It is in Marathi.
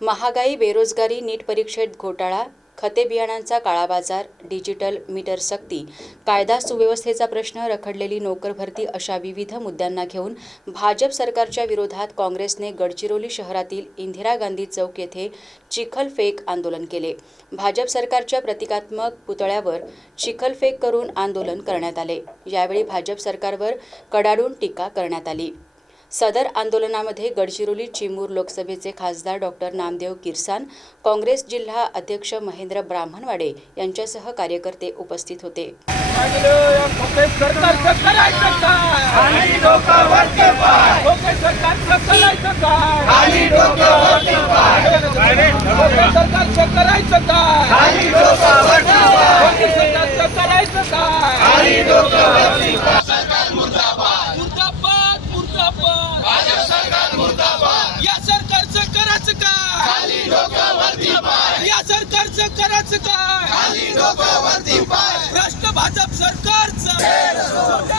महागाई बेरोजगारी नीट परीक्षेत घोटाळा खते बियाणांचा काळाबाजार डिजिटल मीटर सक्ती कायदा सुव्यवस्थेचा प्रश्न रखडलेली नोकर भरती अशा विविध मुद्द्यांना घेऊन भाजप सरकारच्या विरोधात काँग्रेसने गडचिरोली शहरातील इंदिरा गांधी चौक येथे चिखलफेक आंदोलन केले. भाजप सरकारच्या प्रतिकात्मक पुतळ्यावर चिखलफेक करून आंदोलन करण्यात आले. यावेळी भाजप सरकारवर कडाडून टीका करण्यात आली. सदर आंदोलनामध्ये गडचिरोली चिमूर लोकसभेचे खासदार डॉक्टर नामदेव किरसान काँग्रेस जिल्हा अध्यक्ष महेंद्र ब्राह्मणवाडे यांच्यासह कार्यकर्ते उपस्थित होते. करायचं करायचं काय खाली डोकावरती पाय